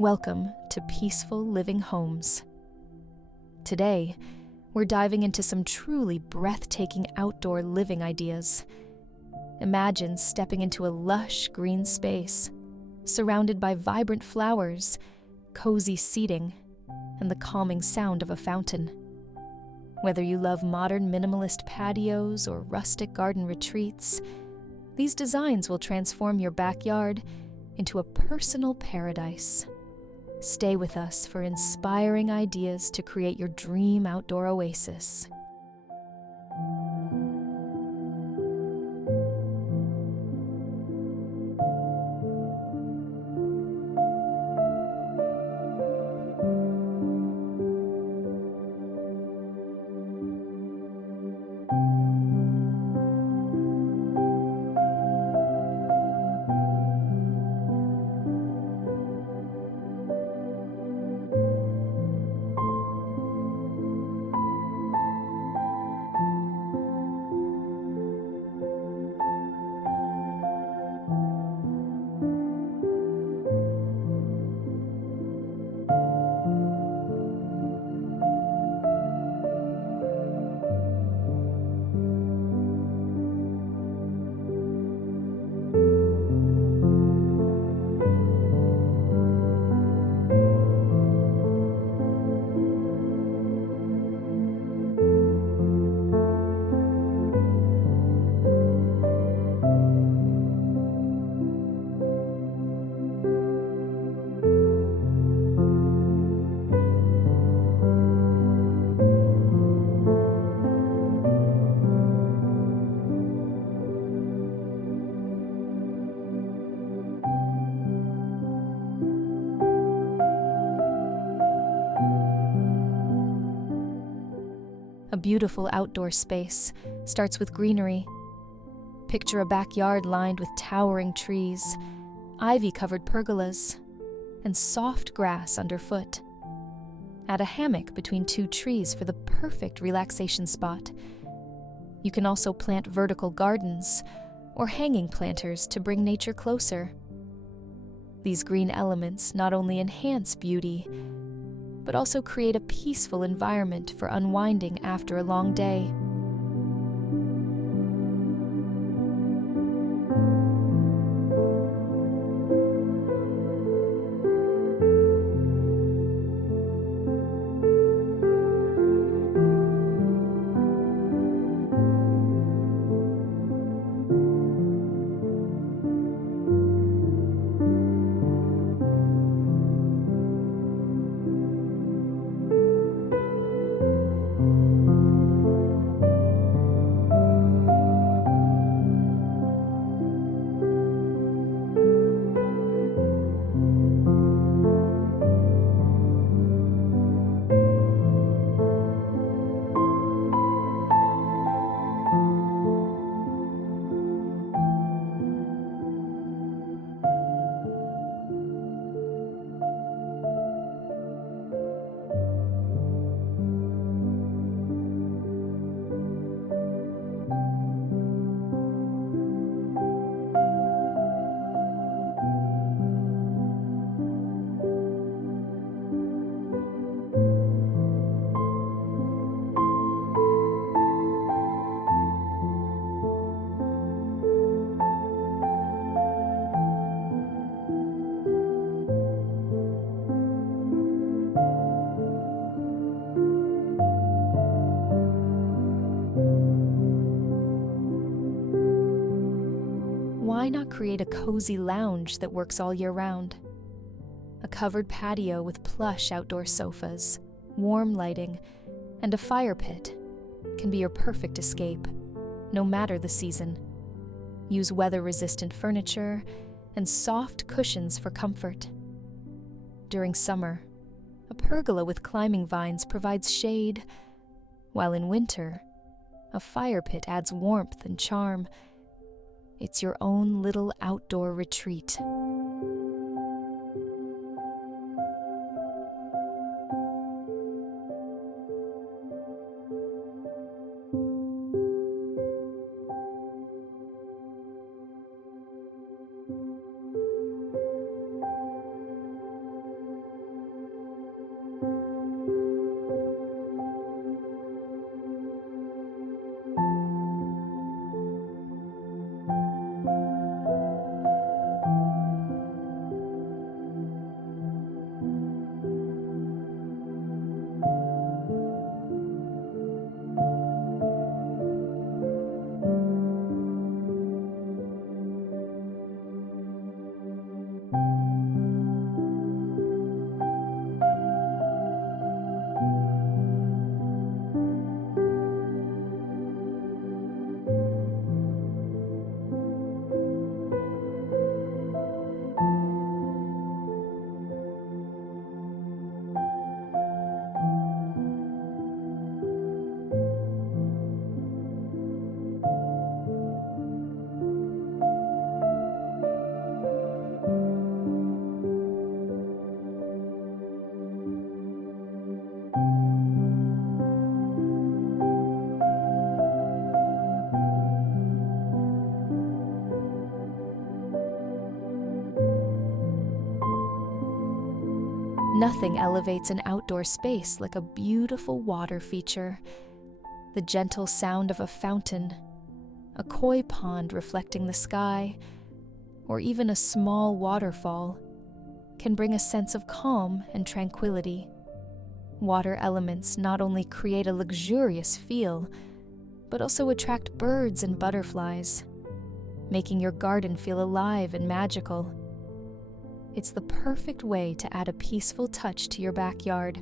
Welcome to Peaceful Living Homes. Today, we're diving into some truly breathtaking outdoor living ideas. Imagine stepping into a lush green space, surrounded by vibrant flowers, cozy seating, and the calming sound of a fountain. Whether you love modern minimalist patios or rustic garden retreats, these designs will transform your backyard into a personal paradise. Stay with us for inspiring ideas to create your dream outdoor oasis. A beautiful outdoor space starts with greenery. Picture a backyard lined with towering trees, ivy-covered pergolas, and soft grass underfoot. Add a hammock between two trees for the perfect relaxation spot. You can also plant vertical gardens or hanging planters to bring nature closer. These green elements not only enhance beauty, but also create a peaceful environment for unwinding after a long day. Why not create a cozy lounge that works all year round? A covered patio with plush outdoor sofas, warm lighting, and a fire pit can be your perfect escape, no matter the season. Use weather-resistant furniture and soft cushions for comfort. During summer, a pergola with climbing vines provides shade, while in winter, a fire pit adds warmth and charm. It's your own little outdoor retreat. Nothing elevates an outdoor space like a beautiful water feature. The gentle sound of a fountain, a koi pond reflecting the sky, or even a small waterfall can bring a sense of calm and tranquility. Water elements not only create a luxurious feel, but also attract birds and butterflies, making your garden feel alive and magical. It's the perfect way to add a peaceful touch to your backyard.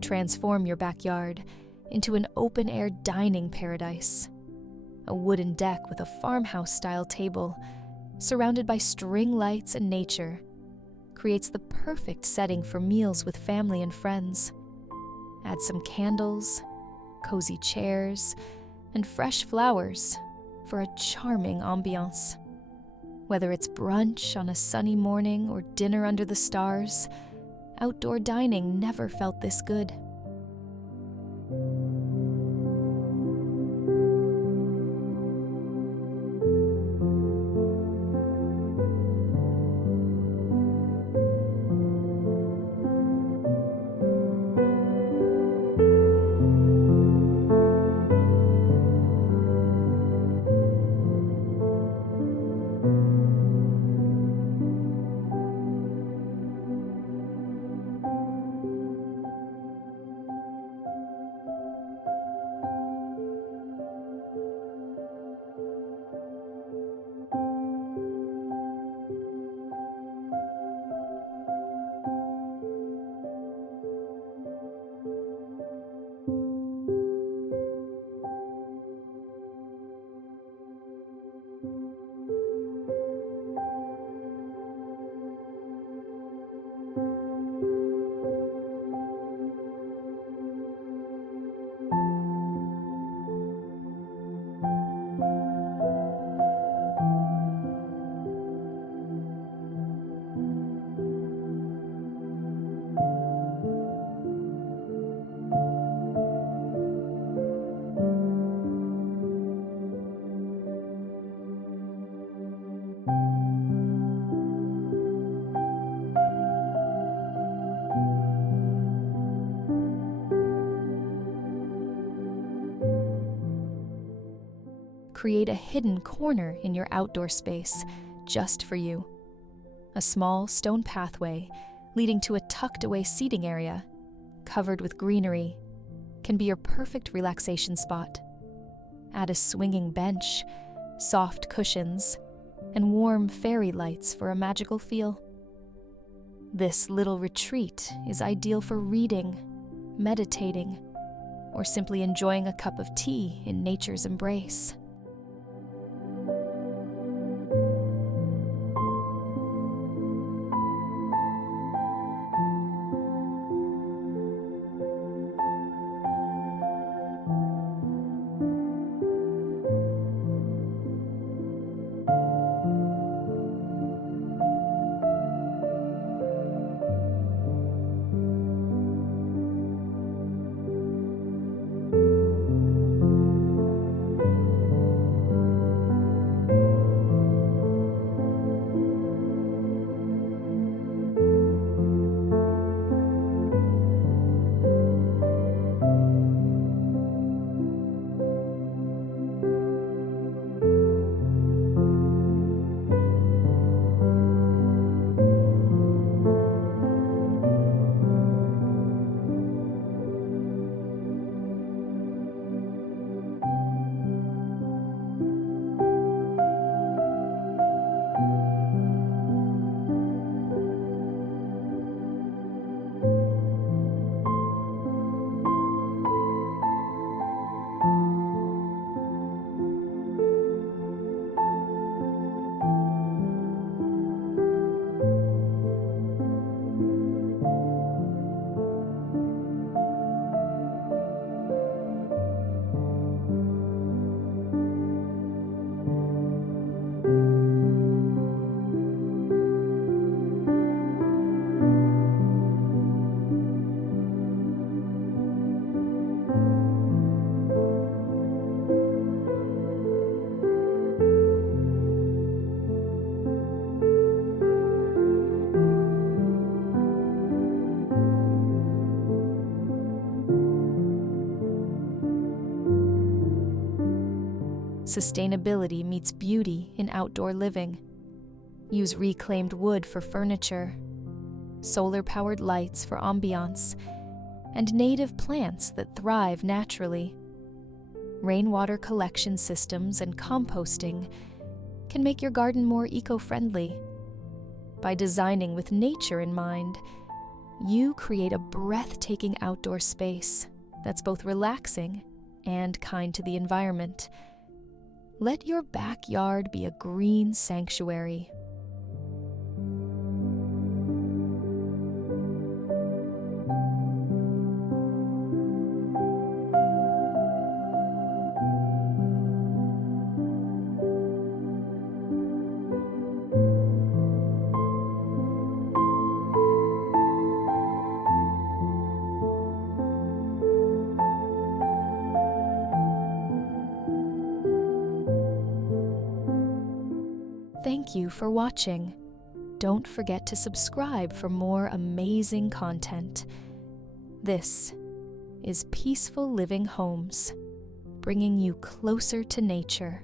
Transform your backyard into an open-air dining paradise. A wooden deck with a farmhouse-style table, surrounded by string lights and nature, creates the perfect setting for meals with family and friends. Add some candles, cozy chairs, and fresh flowers for a charming ambiance. Whether it's brunch on a sunny morning or dinner under the stars, outdoor dining never felt this good. Create a hidden corner in your outdoor space just for you. A small stone pathway leading to a tucked-away seating area, covered with greenery, can be your perfect relaxation spot. Add a swinging bench, soft cushions, and warm fairy lights for a magical feel. This little retreat is ideal for reading, meditating, or simply enjoying a cup of tea in nature's embrace. Sustainability meets beauty in outdoor living. Use reclaimed wood for furniture, solar-powered lights for ambiance, and native plants that thrive naturally. Rainwater collection systems and composting can make your garden more eco-friendly. By designing with nature in mind, you create a breathtaking outdoor space that's both relaxing and kind to the environment. Let your backyard be a green sanctuary. Thank you for watching. Don't forget to subscribe for more amazing content. This is Peaceful Living Homes, bringing you closer to nature.